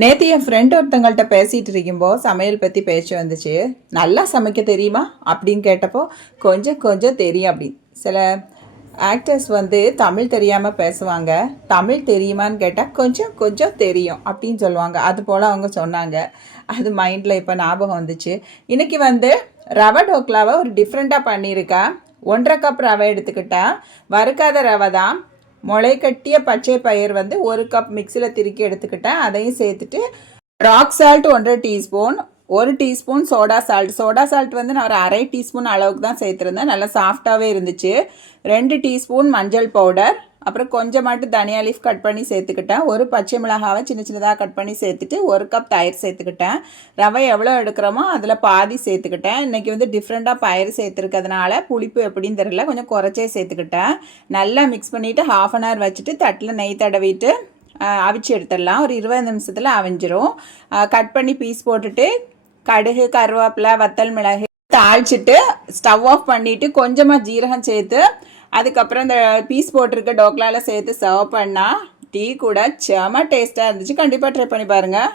நேற்று என் ஃப்ரெண்ட் ஒருத்தங்கள்ட்ட பேசிகிட்டு இருக்கும்போது சமையல் பற்றி பேச்சு வந்துச்சு. நல்லா சமைக்க தெரியுமா? அப்படின்னு கேட்டப்போ கொஞ்சம் கொஞ்சம் தெரியும் அப்படின்னு சில ஆக்டர்ஸ் வந்து தமிழ் தெரியாமல் பேசுவாங்க. தமிழ் தெரியுமான்னு கேட்டால் கொஞ்சம் கொஞ்சம் தெரியும் அப்படின்னு சொல்லுவாங்க. அது போல் அவங்க சொன்னாங்க. அது மைண்டில் இப்போ ஞாபகம் வந்துச்சு. இன்றைக்கி வந்து ரவை டோக்லாவை ஒரு டிஃப்ரெண்ட்டாக பண்ணியிருக்கேன் ஒன்றரை கப் ரவை எடுத்துக்கிட்டால் வறுக்காத ரவை தான். முளை கட்டிய பச்சை பயிர் வந்து ஒரு கப் மிக்சியில் திருக்கி எடுத்துக்கிட்டேன். அதையும் சேர்த்துட்டு ராக் சால்ட் ஒன்றரை டீஸ்பூன் ஒரு teaspoon soda salt soda salt வந்து நான் ஒரு அரை டீஸ்பூன் அளவுக்கு தான் சேர்த்துருந்தேன். நல்லா சாஃப்டாகவே இருந்துச்சு. ரெண்டு டீஸ்பூன் மஞ்சள் பவுடர் அப்புறம் கொஞ்சமாட்டு தனியா லீஃப் கட் பண்ணி சேர்த்துக்கிட்டேன். ஒரு பச்சை மிளகாவை சின்ன சின்னதாக கட் பண்ணி சேர்த்துட்டு ஒரு கப் தயிர் சேர்த்துக்கிட்டேன். ரவை எவ்வளோ எடுக்கிறோமோ அதில் பாதி சேர்த்துக்கிட்டேன். இன்றைக்கி வந்து டிஃப்ரெண்ட்டாக பயிர் சேர்த்துருக்கிறதுனால புளிப்பு எப்படின்னு தெரியல. கொஞ்சம் குறைச்சே சேர்த்துக்கிட்டேன். நல்லா மிக்ஸ் பண்ணிவிட்டு ஹாஃப் அன் ஹவர் வச்சுட்டு தட்டில் நெய் தடவிட்டு அவிச்சு எடுத்துடலாம். ஒரு இருபது நிமிஷத்தில் அவிஞ்சிரும். கட் பண்ணி பீஸ் போட்டுட்டு கடுகு கருவேப்பிலை வத்தல் மிளகு தாளிச்சிட்டு ஸ்டவ் ஆஃப் பண்ணிவிட்டு கொஞ்சமாக ஜீரகம் சேர்த்து அதுக்கப்புறம் இந்த பீஸ் போட்டிருக்க டோக்லாவில் சேர்த்து சர்வ் பண்ணால் டீ கூட செம டேஸ்ட்டாக இருந்துச்சு. கண்டிப்பாக ட்ரை பண்ணி பாருங்கள்